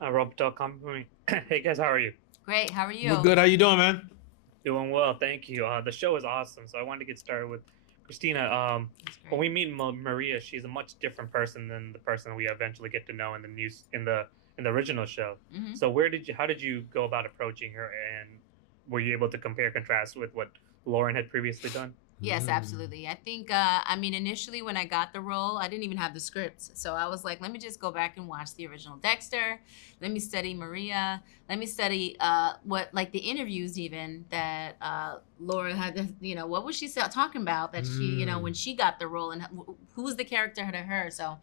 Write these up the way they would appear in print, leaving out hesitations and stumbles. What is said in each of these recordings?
Rob.com. Hey guys, how are you? Great. How are We're you? good. How you doing, man? Doing well, thank you. The show is awesome, so I wanted to get started with Christina. That's When great. we meet Maria, she's a much different person than the person we eventually get to know in the news in the original show. Hmm. So how did you go about approaching her, and were you able to compare contrast with what Lauren had previously done? Yes, Mm. absolutely. I think, initially when I got the role, I didn't even have the script. So I was like, let me just go back and watch the original Dexter. Let me study Maria. Let me study like the interviews even that Laura had, what was she talking about that when Mm. she got the role and who was the character to her. So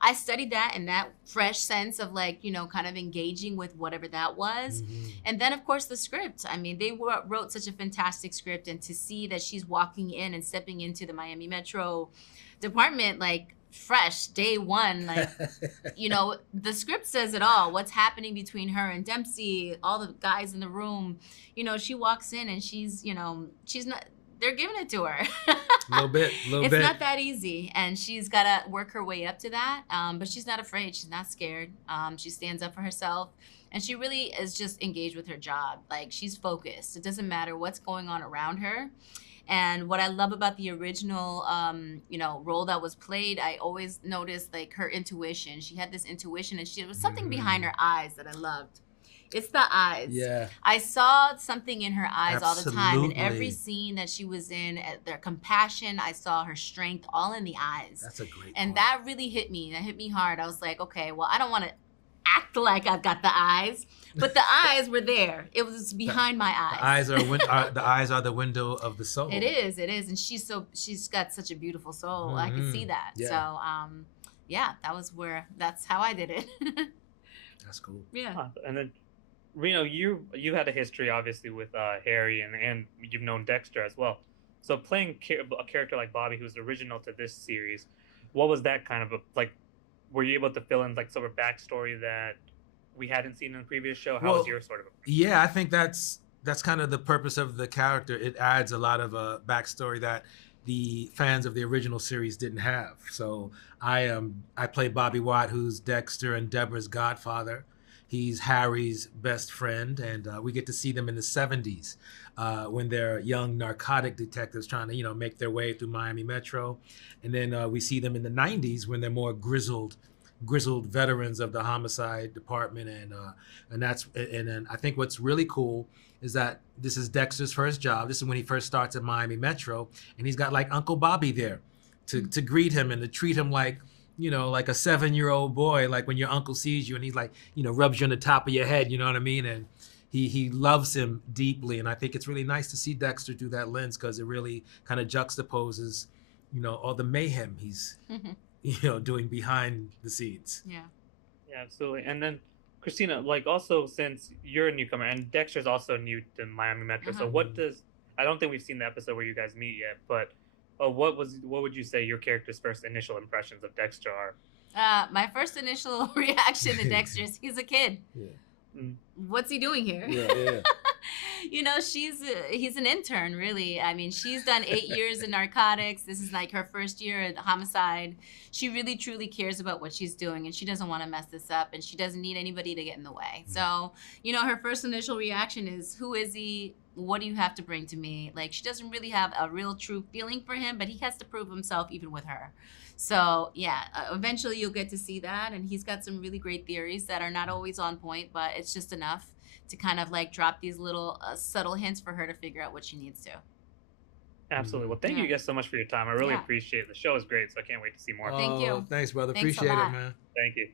I studied that and that fresh sense of like, kind of engaging with whatever that was. Hmm. And then, of course, the script. I mean, they wrote such a fantastic script. And to see that she's walking in and stepping into the Miami Metro department, like fresh day one, like, the script says it all. What's happening between her and Dempsey, all the guys in the room. She walks in and she's not, they're giving it to her. A little It's bit. not that easy, and she's got to work her way up to that. But she's not afraid. She's not scared. She stands up for herself, and she really is just engaged with her job. Like, she's focused. It doesn't matter what's going on around her. And what I love about the original, role that was played, I always noticed like her intuition. She had this intuition, and she there was something behind Hmm. her eyes that I loved. It's the eyes. Yeah, I saw something in her eyes all the time. In every absolutely. scene that she was in, their compassion, I saw her strength all in the eyes. That's a great And point. that really hit me. That hit me hard. I was like, okay, well, I don't want to act like I've got the eyes, but the eyes were there. It was The, behind my the eyes. eyes the eyes are the window of the It soul. is. It is. And she's got such a beautiful soul. I could see Hmm. that. So, Yeah, yeah, that's how I did it. that's cool. Yeah. And then Reno, you had a history obviously with Harry, and you've known Dexter as well. So playing a character like Bobby, who's original to this series, what was that kind of like? Were you able to fill in like sort of backstory that we hadn't seen in the previous show? How was Well, your sort of approach? yeah, I think that's kind of the purpose of the character. It adds a lot of backstory that the fans of the original series didn't have. So I play Bobby Watt, who's Dexter and Deborah's godfather. He's Harry's best friend, and we get to see them in the '70s when they're young narcotic detectives trying to make their way through Miami Metro, and then we see them in the '90s when they're more grizzled veterans of the homicide department, and then I think what's really cool is that this is Dexter's first job. This is when he first starts at Miami Metro, and he's got like Uncle Bobby there to greet him and to treat him like like a 7-year-old boy, like when your uncle sees you and he's like rubs you on the top of your head, you know what I mean? And he loves him deeply, and I think it's really nice to see Dexter through that lens because it really kind of juxtaposes all the mayhem he's doing behind the scenes. Yeah. Yeah, absolutely. And then Christina, like also since you're a newcomer and Dexter's also new to Miami Metro, so Uh-huh. what does I don't think we've seen the episode where you guys meet yet, but what would you say your character's first initial impressions of Dexter are? My first initial reaction to Dexter is he's a kid. Yeah. Mm, What's he doing here? Yeah, yeah. He's an intern, really. I mean, she's done 8 years in narcotics. This is like her first year at homicide. She really truly cares about what she's doing, and she doesn't want to mess this up, and she doesn't need anybody to get in the way. So, her first initial reaction is, who is he? What do you have to bring to me? Like, she doesn't really have a real true feeling for him, but he has to prove himself even with her. So, yeah, eventually you'll get to see that, and he's got some really great theories that are not always on point, but it's just enough to kind of like drop these little subtle hints for her to figure out what she needs to. absolutely. Well, thank Yeah. you guys so much for your time. I really Yeah. appreciate it. The show is great, so I can't wait to see more. Thank you. Thanks, brother. Thanks a Appreciate it, lot. man. Thank you.